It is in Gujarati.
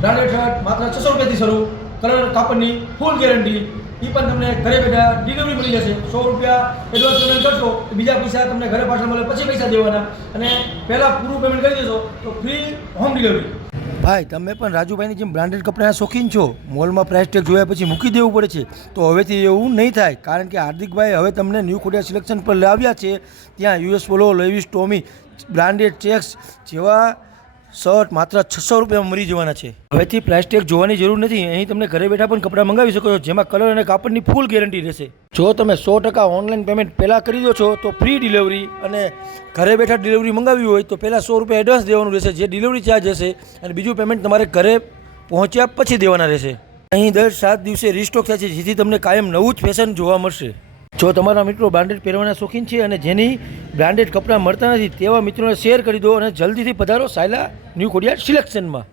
બ્રાન્ડેડ શર્ટ માત્ર 600 રૂપિયાથી શરૂ, કલર કાપડની ફૂલ ગેરંટી. એ પણ તમને ઘરે બેઠા ડિલિવરી મળી જશે. 100 રૂપિયા એડવાન્સ પેમેન્ટ કરશો તો બીજા પૈસા તમને ઘરે પાછળ મળે, પછી પૈસા દેવાના. અને પહેલાં પૂરું પેમેન્ટ કરી દેશો તો ફ્રી હોમ ડિલિવરી. ભાઈ, તમે પણ રાજુભાઈની જેમ બ્રાન્ડેડ કપડાના શોખીન છો, મોલમાં પ્રાઇસ ટેગ જોયા પછી મૂકી દેવું પડે છે, તો હવેથી એવું નહીં થાય. કારણ કે હાર્દિકભાઈ હવે તમને ન્યૂ ખોડિયાર સિલેક્શન પર લાવ્યા છે. ત્યાં યુએસ પોલો, લેવિસ, ટોમી બ્રાન્ડેડ ચેક્સ જેવા શર્ટ માત્ર 600 રૂપિયામાં મળી જવાના છે. હવેથી પ્રાઇસ ટેગ જોવાની જરૂર નથી. અહીં તમને ઘરે બેઠા પણ કપડાં મંગાવી શકો છો, જેમાં કલર અને કાપડની ફૂલ ગેરંટી રહેશે. જો તમે 100% ઓનલાઈન પેમેન્ટ પહેલાં કરી દો છો તો ફ્રી ડિલિવરી, અને ઘરે બેઠા ડિલિવરી મંગાવી હોય તો પહેલાં 100 રૂપિયા એડવાન્સ દેવાનું રહેશે, જે ડિલિવરી ચાર્જ હશે, અને બીજું પેમેન્ટ તમારે ઘરે પહોંચ્યા પછી દેવાના રહેશે. અહીં દર 7 દિવસે રીસ્ટોક થાય છે, જેથી તમને કાયમ નવું જ ફેશન જોવા મળશે. જો તમારા મિત્રો બ્રાન્ડેડ પહેરવાના શોખીન છે અને જેની બ્રાન્ડેડ કપડાં મળતા નથી, તેવા મિત્રોને શેર કરી દો અને જલ્દીથી પધારો સાયલા ન્યૂ ખોડિયાર સિલેક્શનમાં.